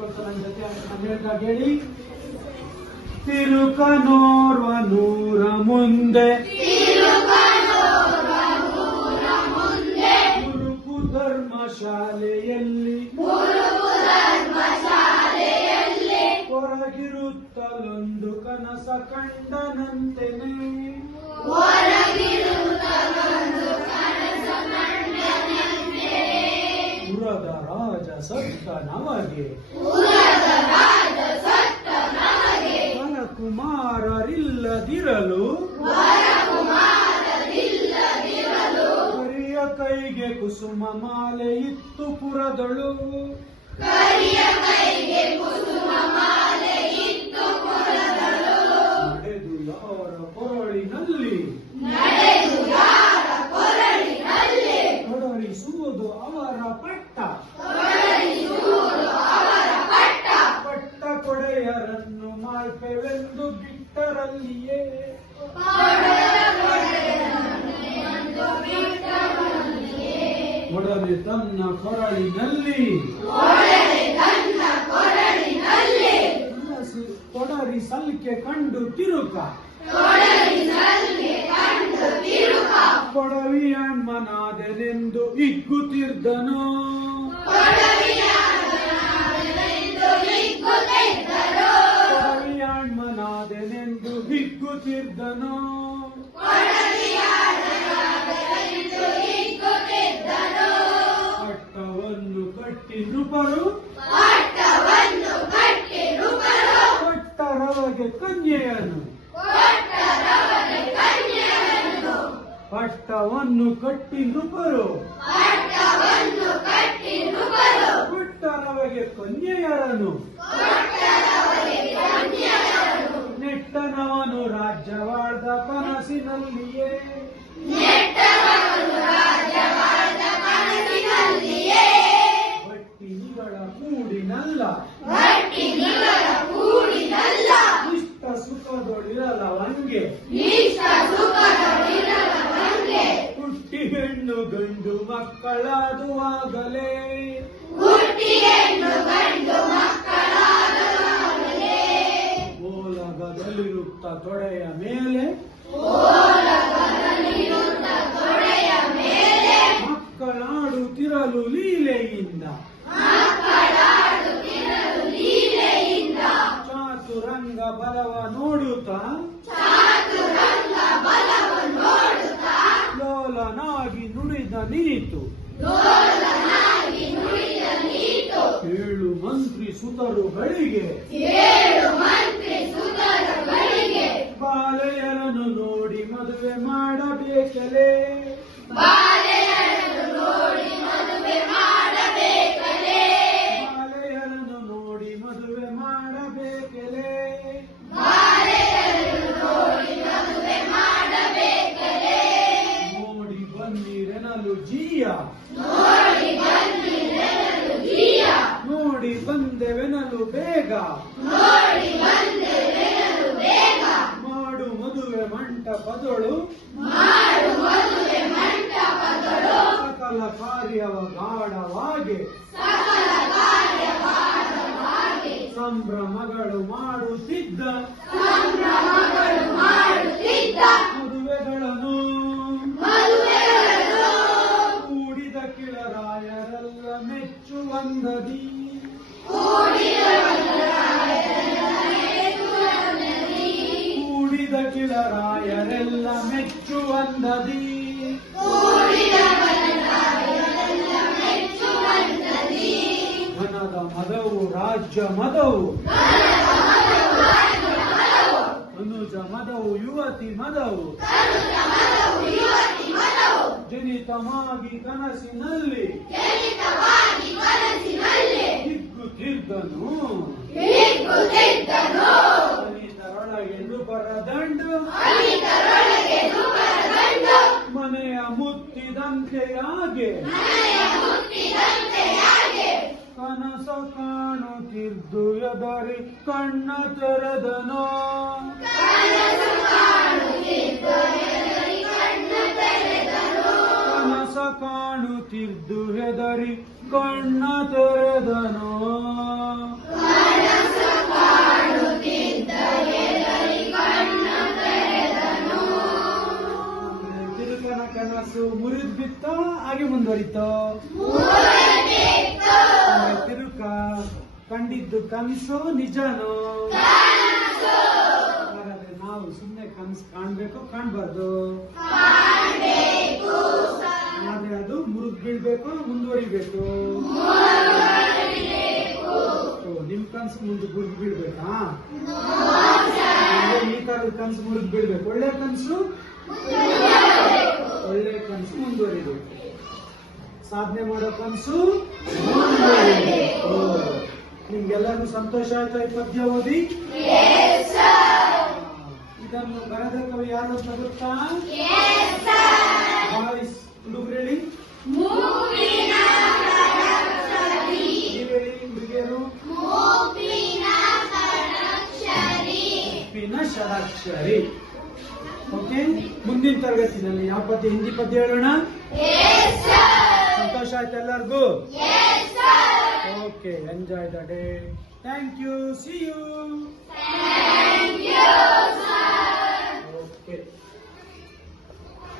ಜೊತೆ ಹೇಳಿ ತಿರುಕನೋರ್ವ ನೂರ ಮುಂದೆ. ಗುರುಕು ಧರ್ಮಶಾಲೆಯಲ್ಲಿ. ಹೊರಗಿರುತ್ತಲೊಂದು ಕನಸ ಕಂಡನಂತೆನೆ. ಸತ್ತ ನಮಗೆ. ಕುಮಾರರಿಲ್ಲದಿರಲು ಕರಿಯ ಕೈಗೆ ಕುಸುಮ ಮಾಲೆ ಇತ್ತು ಪುರದಳು. ನಡೆದು ಒಡನೆ ತನ್ನ ಕೊರಳಿನಲ್ಲಿ. ಕೊಡರಿ ಸಲ್ಕೆ ಕಂಡು ತಿರುಕ. ಕೊಡವಿಯ ಮನಾದನೆಂದು ಕೊಡವಿಯಮ್ಮನಾದೆನೆಂದು ಹಿಗ್ಗುತ್ತಿರ್ದನು ಪಟ್ಟವನ್ನು ಕಟ್ಟಿ ಕೊಟ್ಟರವಗೆ ಕನ್ಯೆಯನ್ನು ಕನ್ಯೆಯನು. ಪಟ್ಟವನ್ನು ಕಟ್ಟಿ ನೃಪರು ಕೊಟ್ಟರವಗೆ ಕನ್ಯೆಯರನು. ನೆಟ್ಟನವನು ರಾಜ್ಯವಾಳ್ದ ಕನಸಿನಲ್ಲಿಯೇ. ಕೂಡಿನಲ್ಲ ಇಷ್ಟ ಸುಖದೊಳಿರಲವಂಗೆ ಹುಟ್ಟಿ ಹೆಣ್ಣು ಗಂಡು ಮಕ್ಕಳಾದುವಾಗಲೇ. ಓಲಗದಲ್ಲಿರುತ್ತ ತೊಡೆಯ ಮೇಲೆ ಚಾತುರಂಗ ಬಲವ ನೋಡುತ್ತಾ? ಲೋಲನಾಗಿ ನುಡಿದ ನೀತು. ಏಳು ಮಂತ್ರಿ ಸುತರುಗಳಿಗೆ ಬಾಳೆಯರನ್ನು ನೋಡಿ ಮದುವೆ ಮಾಡಬೇಕಲೇ. ಬನ್ನಿರೆನಲು ಜೀಯ. ನೋಡಿ ಬಂದೆವೆನಲು ಬೇಗ. ಮಾಡು ಮದುವೆ ಮಂಟಪದೊಳು. ಸಕಲ ಕಾರ್ಯವ ಗಾಢವಾಗಿ. ಸಂಭ್ರಮಗಳು ಮಾಡು ಮದುವೆಗಳನ್ನು ಕೂಡಿದ ಕಿಳರಾಯರೆಲ್ಲ ಮೆಚ್ಚುವಂದದಿ ಧನದ ಮದವು ರಾಜ್ಯ ಮದವು. ಅನುಜ ಮದವು ಯುವತಿ ಮದವು. ಜನಿತವಾಗಿ ಕನಸಿನಲ್ಲಿ. ಹಿಗ್ಗುತ್ತಿದ್ದನು. ಅನಿತರೊಳಗೆ ಬರದಂಡು ಮನೆಯ ಮುತ್ತಿದಂತೆಯಾಗೆ. ಕನಸ ಕಾಣುತ್ತಿದ್ದು ಎದರಿ ಕಣ್ಣ ತೆರೆದನೋ. ಕನಸ ಕಾಣುತ್ತಿದ್ದು ಹೆದರಿ ಕಣ್ಣ ತೆರೆದನು. ಕನಸು ಮುರಿದ್ ಬಿತ್ತ, ಹಾಗೆ ಮುಂದುವರಿತು. ತಿರುಕ ಕಂಡಿದ್ದು ಕನಸು ನಿಜನು. ನಾವು ಸುಮ್ಮನೆ ಕನಸು ಕಾಣ್ಬೇಕು ಕಾಣ್ಬಾರ್ದು. ಬೀಳ್ಬೇಕು ನಿಮ್ ಕನ್ಸು ಮುಂದೆ ಗುರುದ್ ಬೀಳ್ಬೇಕಾ? ಈ ತರದ ಕನ್ಸು ಮುರಿದ್ ಬೀಳ್ಬೇಕು. ಒಳ್ಳೆ ಕನ್ಸು? ಒಳ್ಳೆ ಕನ್ಸು ಮುಂದುವರಿಬೇಕು. ಸಾಧನೆ ಮಾಡೋ ಕನ್ಸು. ನಿಮ್ಗೆಲ್ಲರಿಗೂ ಸಂತೋಷ ಆಯ್ತಾ ಈ ಪದ್ಯ ಓದಿ? ಇದನ್ನು ಬರೆದ ಕವಿ ಯಾರು ಅಂತ ಗೊತ್ತಾ? ಬಾಯ್ಸ್ ಅಕ್ಷರಾಕ್ಷರಿ ಓಕೆ ಮುಂದಿನ ತರಗತಿನಲ್ಲಿ ಯಾವ ಪದ್ಯ? ಹಿಂದಿ ಪದ್ಯ ಹೇಳೋಣ? ಸಂತೋಷ ಆಯ್ತು ಎಲ್ಲರಿಗೂ? Okay enjoy the day thank you see you okay